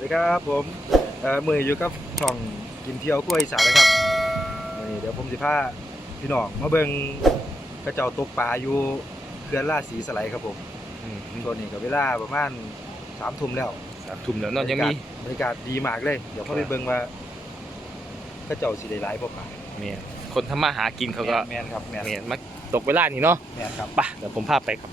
วัสดีครับผมเอ่อมืออยู่กับช่องกินเที่ยวกล้วยอีสานนะครับมื้อนี้เดี๋ยวผมสิพาพี่น้องมาเบิ่งกระเจ้าตกปลาอยู่เขื่อนราชสีสไลด์ครับผมตัวนี้ก็เวลาประมาณสามทุ่มแล้วสามทุ่มแล้วเนอนยังมีบรรยากาศดีมากเลย เดี๋ยวพาไปเบิ่งว่ากระเจ้าสีได้หลายบ่ปลาเมียคนทำมาหากินเขาก็แมนครับแมนเมียมาตกเวลานี่เนาะแมนครับไปเดี๋ยวผมพาไปครับ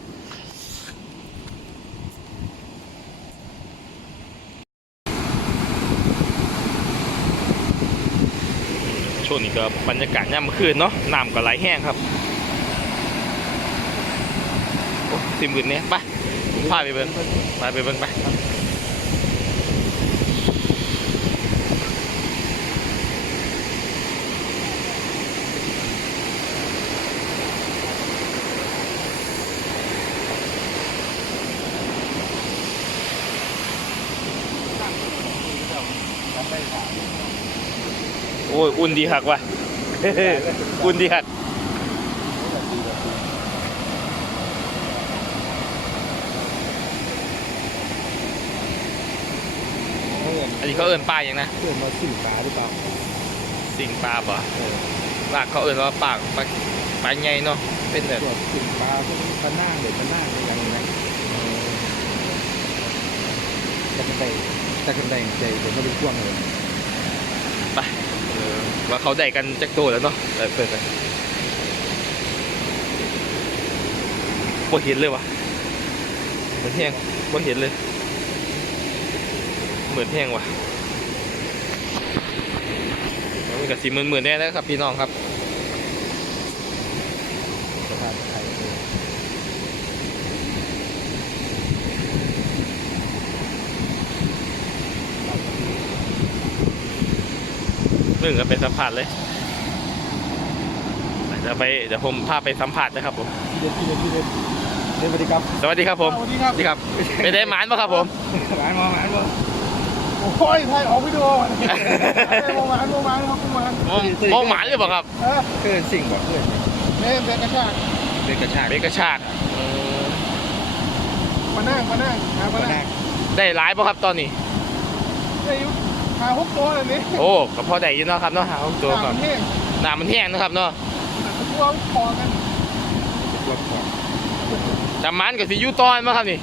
ช่วงนี้ก็บรรยากาศย่ำคืนเนาะน้ำก็ไหลแห้งครับสิมืนเนี่ยไปผมพาไปเบิ่งไปไปเบิ่งไปโอ้ยอุ่นดีคักว่ะอุ่นดีคักอันนี้เขาเอินปลาอย่างนะเพื่อนมาสิ่งปลาหรือเปล่าสิงปลาบ่ปลาเขาเอินว่าปลาปลาปลาใหญ่เนาะเป็นแบบพวกสิ่งปลาพวกปลาหน้าเด็ดปลาหน้าอะไรอย่างเงี้ยแต่กันใดแต่กันใดใจเดี๋ยวไม่ได้กว้างเลยไปเออ ว่าเขาได้กันจักตัวแล้วเนาะเออเปิดไปบ่เห็นเลยวะเหมือนแห้งบ่เห็นเลย เหมือนแห้งว่ะแล้วมันกับสีเหมือนเหมือนแน่นะครับพี่น้องครับ ประธานไทยเออ หนึ่งก็ไปสัมผัสเลยเดี๋ยวไปเดี๋ยวผมพาไปสัมผัสนะครับผมเด็ดเด็ดเด็ดสวัสดีครับ สวัสดีครับผมสวัสดีครับสวัสดีครับไม่ได้หมานปะครับผมหมานมาหมานมาโอ้ยไทยออกวิดีโอโมานโมานครับโมานมองมองหมานหรือเปล่าครับเออเพื่อนสิ่งบอกเพื่อนเล่นเป็นกระชากเป็นกระชากเบกระชากมานั่งมานั่งมานั่งได้หลายปะครับตอนนี้ได้ยุ หาหกตัวเลยนี่โอ้ก็พอได้อยินเนาะครับเนาะหาเอาตัวก่อนเท่งน้ำมันแห้งนะครับเนาะตัวคอกันรอบก่อนจำมันกับสิอยูตอนมาครับนี่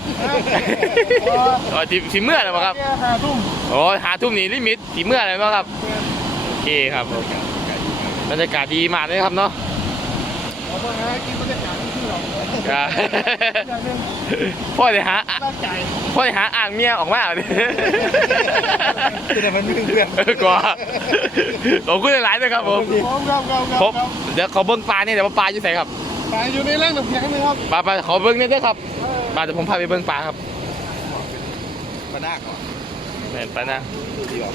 อ๋อที่ที่เมื่อไหร่ครับหาทุ่มโอ้หาทุ่มนี่ลิมิตที่เมื่อไหร่มาครับโอเคครับผมบรรยากาศดีมากเลยครับเนาะเราไปหากินบรรยากาศที่เราก็อย่างนึงพ่อได้หาตั้งใจ พ่อได้หาอ่างเมียออกมาเอาดิแต่มันไม่เพื่อนเออกว่าขอบคุณหลายๆด้วยครับผมพร้อมครับครับครบเดี๋ยวขอเบิ้งปลาเนี่ยเดี๋ยวว่าปลาอยู่ไหนครับไปอยู่ในร่างน้ำแข็งเลยครับปลาปลาขอเบิ้งเนี่ยด้วยครับปลาเดี๋ยวผมพาไปเบิ้งปลาครับมาหน้าก่อนแม่นปลานะดีกว่า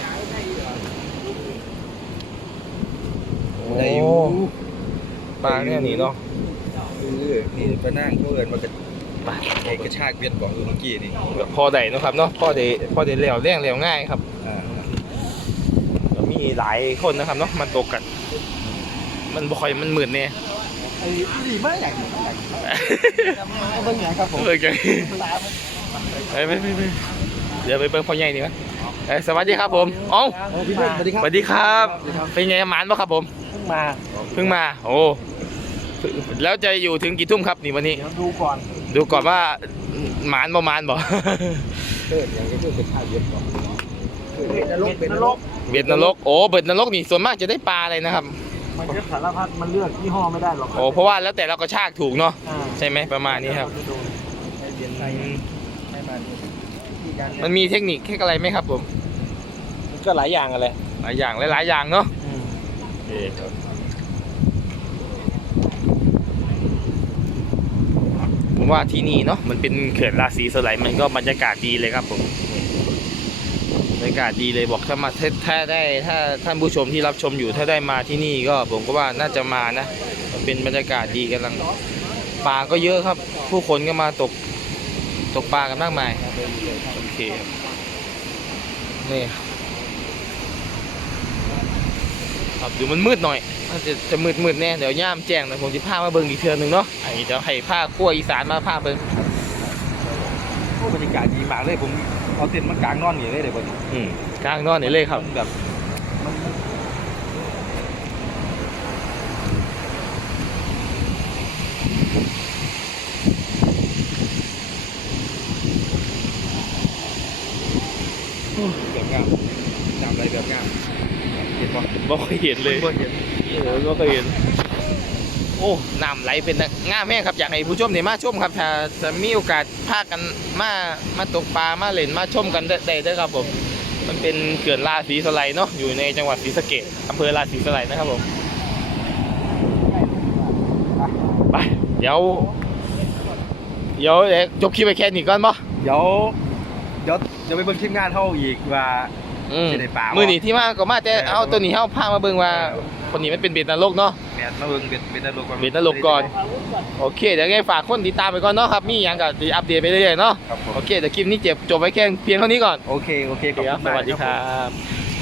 โอ้ได้อยู่ปลาเนี่ยนี่เนาะเออนี่ปลาหน้าเขาเอินมากระ ปลาไอ้กระชากเวียนบอกเมื่อกี้นี่พอได้เนาะครับเนาะพอได้พอได้เหลวแรงเหลวง่ายครับอ่าแล้วมีหลายคนนะครับเนาะมันตกกัน มันบ่ค่อยมันหมื่นเนี่ยไอ้ดีมากอย่างนี้เอาเบิ่งอย่างครับผมเออไงไปไปไปไปเดี๋ยวไปเบิ้งพ่อใหญ่ดีมั้ยเอ้ยสวัสดีครับผมเอ้าเออพี่เพื่อนสวัสดีคสรับวัสดีครับ เป็นไงหมานปะครับผม เพิ่งมา เพิ่งมา โอ้ แล้วจะอยู่ถึงกี่ทุ่มครับนี่วันนี้เดี๋ยวดูก่อน ดูก่อนว่าหมานประมาณบ่เปิดอย่างนี้เพื่อนกระชากเวียนบอกเบ็ดนรกเบ็ดนรกเบ็ดนรกโอ้เบ็ดนรกนี่ส่วนมากจะได้ปลาอะไรนะครับ มันจะสารพัดมันเลือกยี่ห้อไม่ได้หรอกโอ้เพราะว่าแล้วแต่เราก็ชากถูกเนาะอ่าใช่ไหมประมาณนี้ครับไอเบียนไทยไม่มาดูที่การมันมีเทคนิคแค่อะไรไหมครับผมก็หลายอย่างอะไรหลายอย่างหลายๆอย่างเนาะผม ว่าที่นี่เนาะมันเป็นเขื่อนราศีสไลด์มันก็บรรยากาศดีเลยครับผมบรรยากาศดีเลยบอกถ้ามาถ้าถ้ได้ถ้าท่านผู้ชมที่รับชมอยู่ถ้าได้มาที่นี่ก็ผมก็ว่าน่าจะมานะมันเป็นบรรยากาศดีกำลังปลาก็เยอะครับ ผู้คนก็มาตกตกปลากันมากมายโอเคนี่ ครับเดี๋ยวมันมืดหน่อยอาจจะจะมืดมืดๆแน่เดี๋ยวย่ามแจ้งนะผมจะพามาเบิ่งอีกเทือหนึงเนาะไอ้เดี๋ยวให้ผ้าขั้วอีสานมาผ้าเบิ่งโอ้บรรยากาศดีมากเลยผมเอาเต็นท์มากางนอนนี่เลยเดี๋ยวบ่นี่อืมกลางนอนนี่เลยครับมันแบบมันแบบงามงามอะไรแบบงาม เห็นปะบ่เคยเห็นเลยบ่เห็นเออบ่เคยเห็น โอ้น้ำไหลเป็นง่ามแม่ครับอยากให้ผู้ชมได้มาชมครับ ถ้าจะมีโอกาสพากันมามาตกปลามาเล่นมาชมกันได้ได้เด้อครับผมมันเป็นเขื่อนราศีสไลด์เนาะอยู่ในจังหวัดศรีสะเกษอำเภอราศีสไลด์นะครับผมไปเดี๋ยวเดี๋ยวเดี๋ยวจบคลิปไปแค่นี้ก่อนป่ะเดี๋ยวเดี๋ยวจะไปเบิ่งทีมงานเฮาอีกว่า อืมสิได้ปลาบ่ มือนี้ที่มาก็มาแต่เออเอาตัวนี้เฮาพามาเบิ่งว่าเออคนนี้มันเป็นเบ็ดนรกเนาะ แมทมาเบิ่งเบ็ดเบ็ดนรกก่อนเบ็ดนรกก่อน โอเคเดี๋ยวไงฝากคนติดตามไปก่อนเนาะครับมีอย่างก็จะอัปเดตไปเรื่อยๆเนาะครับผมโอเคเดี๋ยวคลิปนี้เจ็บจบไว้แค่เพียงเท่านี้ก่อนโอเคโอเคโอเคครับขสอณมากวัสดีครัผมบ